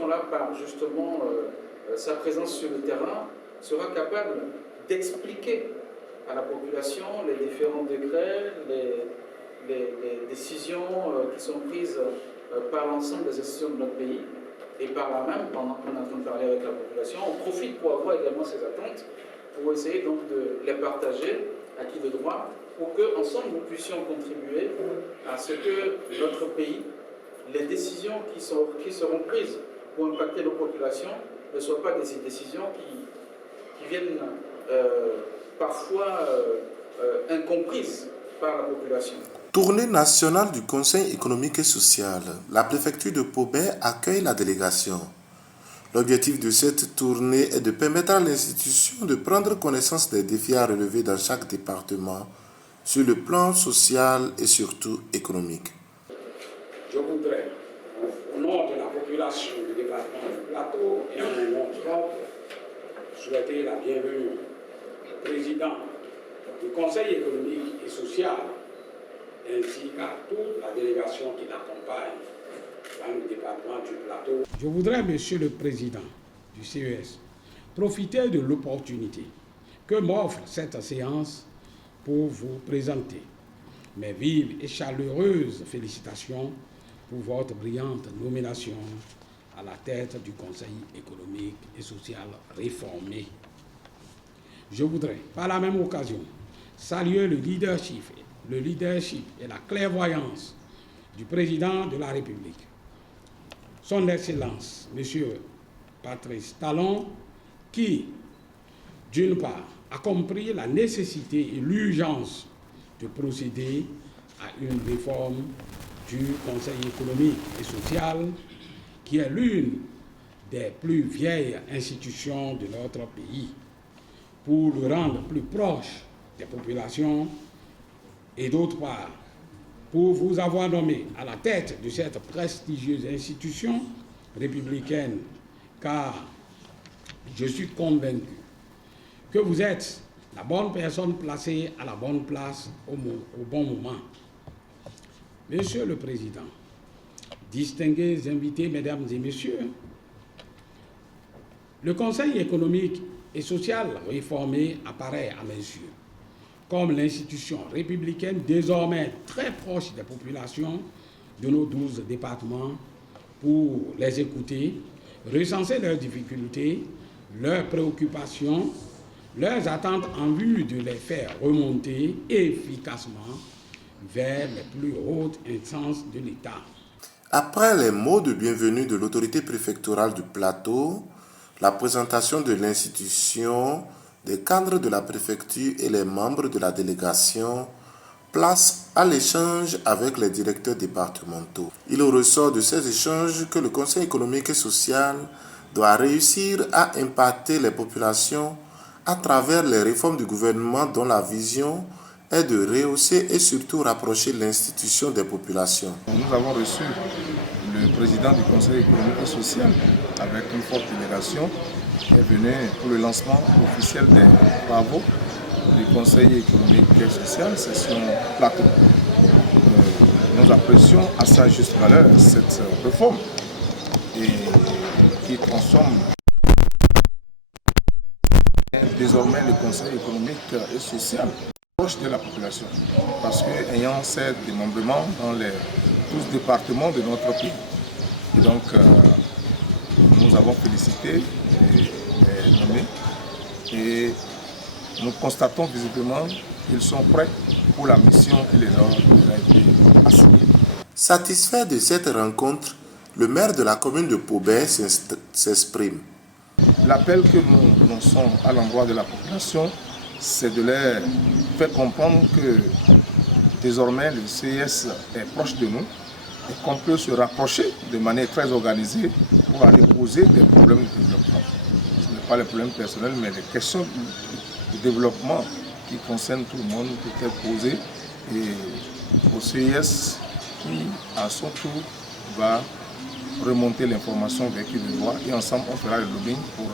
institution-là, par justement sa présence sur le terrain, sera capable d'expliquer à la population les différents décrets, les décisions qui sont prises par l'ensemble des institutions de notre pays. Et par là même, pendant qu'on est en train de parler avec la population, on profite pour avoir également ces attentes, pour essayer donc de les partager à qui de droit, pour qu'ensemble nous puissions contribuer à ce que notre pays, les décisions qui seront prises pour impacter nos populations, ne soient pas des décisions qui viennent parfois incomprises par la population. Tournée nationale du Conseil économique et social. La préfecture de Pobé accueille la délégation. L'objectif de cette tournée est de permettre à l'institution de prendre connaissance des défis à relever dans chaque département sur le plan social et surtout économique. Je voudrais, au nom de la population du département du Plateau et en mon nom propre, souhaiter la bienvenue au président du Conseil économique et social ainsi qu'à toute la délégation qui l'accompagne dans le département du Plateau. Je voudrais, Monsieur le Président du CES, profiter de l'opportunité que m'offre cette séance pour vous présenter mes vives et chaleureuses félicitations pour votre brillante nomination à la tête du Conseil économique et social réformé. Je voudrais, par la même occasion, saluer le leadership et la clairvoyance du président de la République, son Excellence, M. Patrice Talon, qui, d'une part, a compris la nécessité et l'urgence de procéder à une réforme du Conseil économique et social, qui est l'une des plus vieilles institutions de notre pays, pour le rendre plus proche des populations, et d'autre part, pour vous avoir nommé à la tête de cette prestigieuse institution républicaine, car je suis convaincu que vous êtes la bonne personne placée à la bonne place au bon moment. Monsieur le Président, distingués invités, Mesdames et Messieurs, le Conseil économique et social réformé apparaît à mes yeux comme l'institution républicaine désormais très proche des populations de nos 12 départements pour les écouter, recenser leurs difficultés, leurs préoccupations, leurs attentes en vue de les faire remonter efficacement vers les plus hautes instances de l'État. Après les mots de bienvenue de l'autorité préfectorale du Plateau, la présentation de l'institution, des cadres de la préfecture et les membres de la délégation, place à l'échange avec les directeurs départementaux. Il ressort de ces échanges que le Conseil économique et social doit réussir à impacter les populations à travers les réformes du gouvernement dont la vision est de rehausser et surtout rapprocher l'institution des populations. Nous avons reçu le président du Conseil économique et social avec une forte délégation qui est venu pour le lancement officiel des travaux du Conseil économique et social, session Plateau. Nous apprécions à sa juste valeur cette réforme et qui transforme désormais le Conseil économique et social proche de la population. Parce que ayant ces démembrements dans les 12 départements de notre pays. Et donc, nous avons félicité les nommés et nous constatons visiblement qu'ils sont prêts pour la mission et les ordres qui ont été assignés. Satisfait de cette rencontre, le maire de la commune de Pobé s'exprime. L'appel que nous lançons à l'endroit de la population, c'est de leur faire comprendre que désormais le CES est proche de nous et qu'on peut se rapprocher de manière très organisée pour aller poser des problèmes de développement. Ce n'est pas les problèmes personnels, mais les questions de développement qui concernent tout le monde peut être posées et au CES qui, à son tour, va remonter l'information vers qui le doit et ensemble on fera le lobbying pour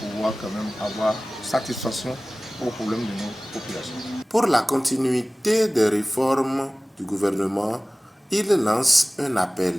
pouvoir quand même avoir satisfaction aux problèmes de nos populations. Pour la continuité des réformes du gouvernement, il lance un appel.